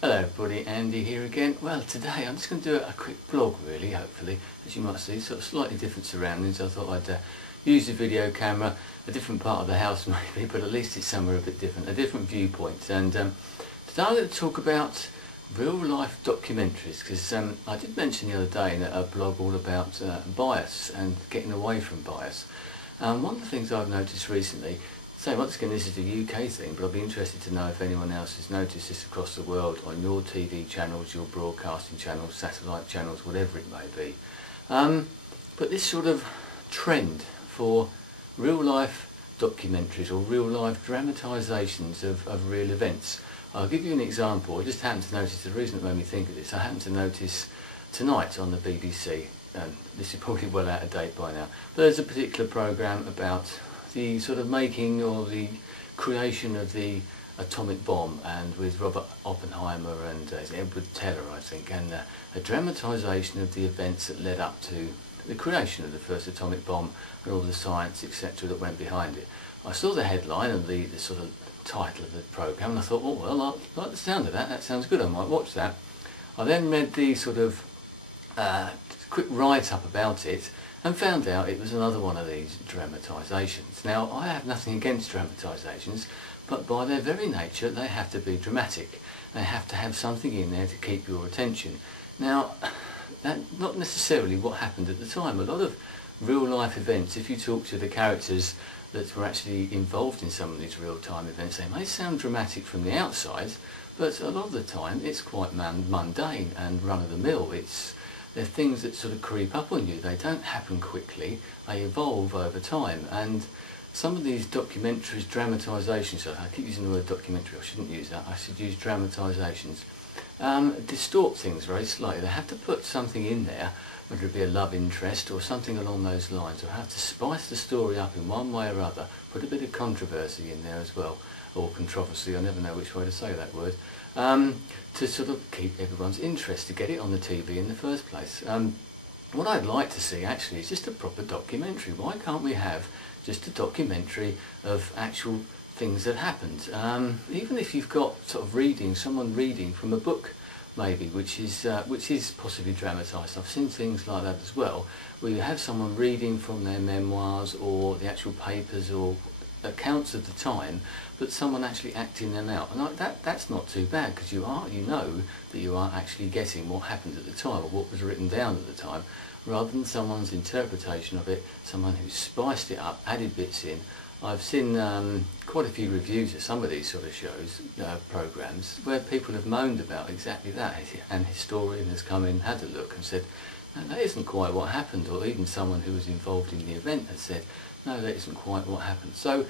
Hello everybody, Andy here again. Well, today I'm just going to do a quick vlog really, hopefully. As you might see, sort of slightly different surroundings. I thought I'd use the video camera, a different part of the house maybe, but at least it's somewhere a bit different, a different viewpoint. And today I'm going to talk about real life documentaries, because I did mention the other day in a blog all about bias and getting away from bias. One of the things I've noticed recently, so once again this is a UK thing, but I'll be interested to know if anyone else has noticed this across the world on your TV channels, your broadcasting channels, satellite channels, whatever it may be. But this sort of trend for real life documentaries or real life dramatisations of real events. I'll give you an example. I just happened to notice, the reason it made me think of this, I happened to notice tonight on the BBC, and this is probably well out of date by now, but there's a particular programme about the sort of making or the creation of the atomic bomb, and with Robert Oppenheimer and Edward Teller, I think, and a dramatisation of the events that led up to the creation of the first atomic bomb and all the science, etc., that went behind it. I saw the headline and the sort of title of the programme, and I thought, oh well, I like the sound of that sounds good, I might watch that. I then read the sort of quick write-up about it and found out it was another one of these dramatisations. Now, I have nothing against dramatisations, but by their very nature they have to be dramatic. They have to have something in there to keep your attention. Now, that's not necessarily what happened at the time. A lot of real life events, if you talk to the characters that were actually involved in some of these real time events, they may sound dramatic from the outside, but a lot of the time it's quite mundane and run-of-the-mill. They're things that sort of creep up on you. They don't happen quickly, they evolve over time. And some of these documentaries, dramatisations, I keep using the word documentary, I shouldn't use that, I should use dramatisations, distort things very slightly. They have to put something in there, whether it be a love interest or something along those lines, or have to spice the story up in one way or other, put a bit of controversy in there as well, or controversy, I never know which way to say that word, to sort of keep everyone's interest, to get it on the TV in the first place. What I'd like to see actually is just a proper documentary. Why can't we have just a documentary of actual things that happened? Even if you've got sort of someone reading from a book maybe, which is possibly dramatised. I've seen things like that as well, where you have someone reading from their memoirs or the actual papers or accounts of the time, but someone actually acting them out, and that's not too bad, because you know that you are actually getting what happened at the time or what was written down at the time, rather than someone's interpretation of it, someone who spiced it up, added bits in. I've seen quite a few reviews of some of these sort of shows, programmes, where people have moaned about exactly that. An historian has come in, had a look and said, no, that isn't quite what happened, or even someone who was involved in the event has said, no, that isn't quite what happened. So,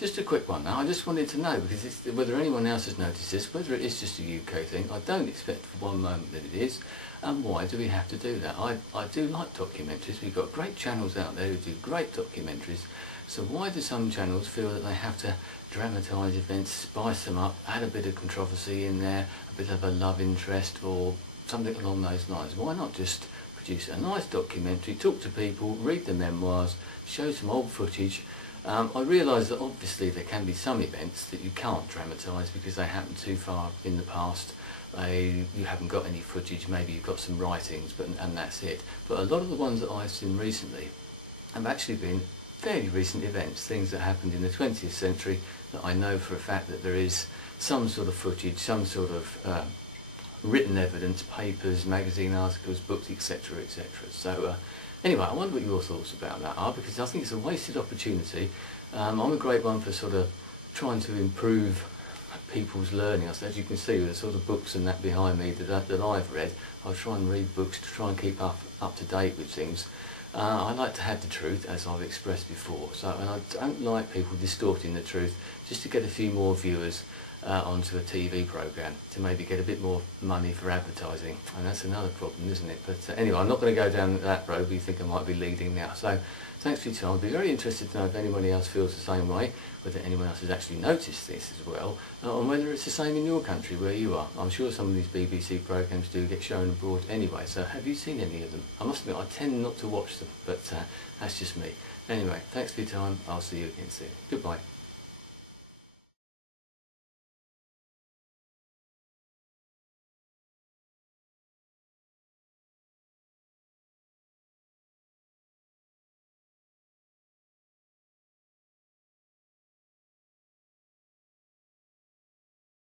just a quick one now. I just wanted to know, because whether anyone else has noticed this, whether it is just a UK thing. I don't expect for one moment that it is. And why do we have to do that? I do like documentaries. We've got great channels out there who do great documentaries. So why do some channels feel that they have to dramatise events, spice them up, add a bit of controversy in there, a bit of a love interest or something along those lines? Why not just produce a nice documentary, talk to people, read the memoirs, show some old footage? I realise that obviously there can be some events that you can't dramatise because they happened too far in the past. You haven't got any footage, maybe you've got some writings, and that's it. But a lot of the ones that I've seen recently have actually been fairly recent events, things that happened in the 20th century that I know for a fact that there is some sort of footage, some sort of written evidence, papers, magazine articles, books, etc., etc. So anyway, I wonder what your thoughts about that are, because I think it's a wasted opportunity. I'm a great one for sort of trying to improve people's learning. As you can see with the sort of books and that behind me that I've read, I try and read books to try and keep up to date with things. I like to have the truth, as I've expressed before, and I don't like people distorting the truth just to get a few more viewers onto a TV programme, to maybe get a bit more money for advertising, and that's another problem, isn't it? But anyway, I'm not going to go down that road, but you think I might be leading now. So thanks for your time. I'd be very interested to know if anybody else feels the same way, whether anyone else has actually noticed this as well, and whether it's the same in your country where you are. I'm sure some of these BBC programmes do get shown abroad anyway, so have you seen any of them? I must admit, I tend not to watch them, but that's just me. Anyway, thanks for your time. I'll see you again soon. Goodbye.